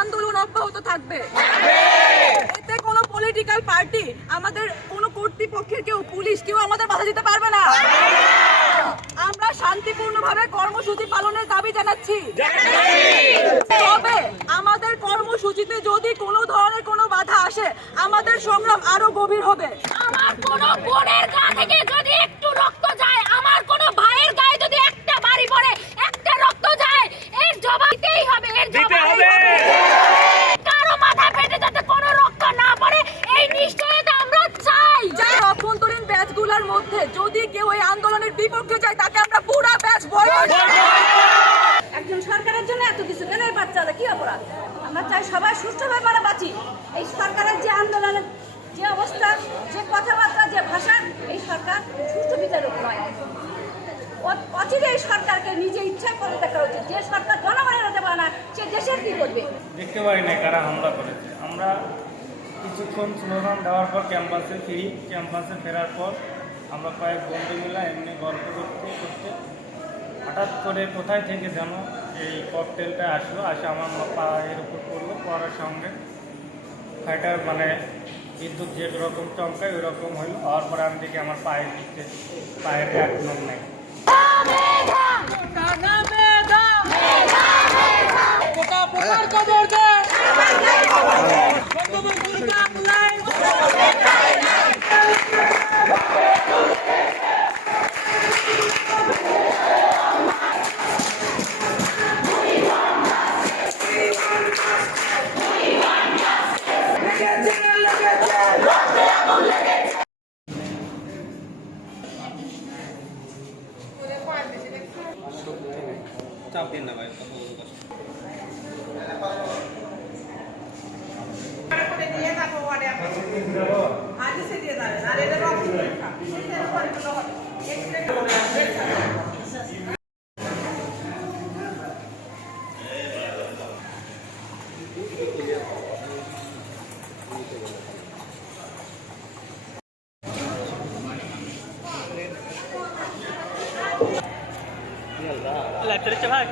আন্দোলন অব্যাহত থাকবে। এতে কোনো পলিটিক্যাল পার্টি, আমাদের কোনো কর্তৃপক্ষের কেউ, পুলিশ কেউ আমাদের বাধা দিতে পারবে না। আমরা শান্তিপূর্ণভাবে কর্মসূচি পালনের দাবি জানাচ্ছি। তবে আমাদের কর্মসূচিতে যদি কোনো ধরনের কোনো বাধা আসে, আমাদের সংগ্রাম আরো গভীর হবে। আমার কোনো বোনের গা থেকে যদি একটু রক্ত যায়, আমার কোনো ভাইয়ের গায়ে যদি একটা বাড়ি পড়ে, একটা রক্ত যায়, এর জবাব দিতেই হবে। এর জবাব কারো মাথা ফেটে যাতে কোনো রক্ত না পড়ে, এই নিশ্চয়তা আমরা চাই। যারা অভ্যন্তরীণ ব্যাচগুলোর মধ্যে যদি কেউ এই আন্দোলনের বিপক্ষে যায়, তাকে আমরা পুরো ব্যাচ বয়কট করব। একজন সরকারের জন্য এত কিছু কেন? এই বাচ্চারা কি অপরাধ? আমরা চাই সবাই সুষ্ঠুভাবে আমরা বাঁচি। এই সরকারের যে আন্দোলনের যে অবস্থা, যে কথাবার্তা, যে ভাষা, এই সরকার সুষ্ঠু বিচারক নয়। অচিরে এই সরকারকে নিজে ইচ্ছা করে দেখা উচিত। যে সরকার জনগণের হতে পারে না, সে দেশের কি করবে? দেখতে পারি না কারা হামলা করেছে। আমরা কিছুক্ষণ স্লোগান দেওয়ার পর ক্যাম্পাসে ফেরার পর আমরা কয়েক বন্ধু মিলে এমনি গল্প করতে করতে হঠাৎ করে কোথায় থেকে যেন এই ককটেলটা আসলো, আমার পায়ের উপর পড়লো, পড়ার সঙ্গে ফাইটার মানে বিদ্যুৎ যে রকম চমকায় ওই রকম হইলো। হওয়ার পরে আমি দেখি আমার পায়ের এক নখ নেই। চাপ দিন না ভাই, কথা বলতে লাইভ চলেছে ভাই।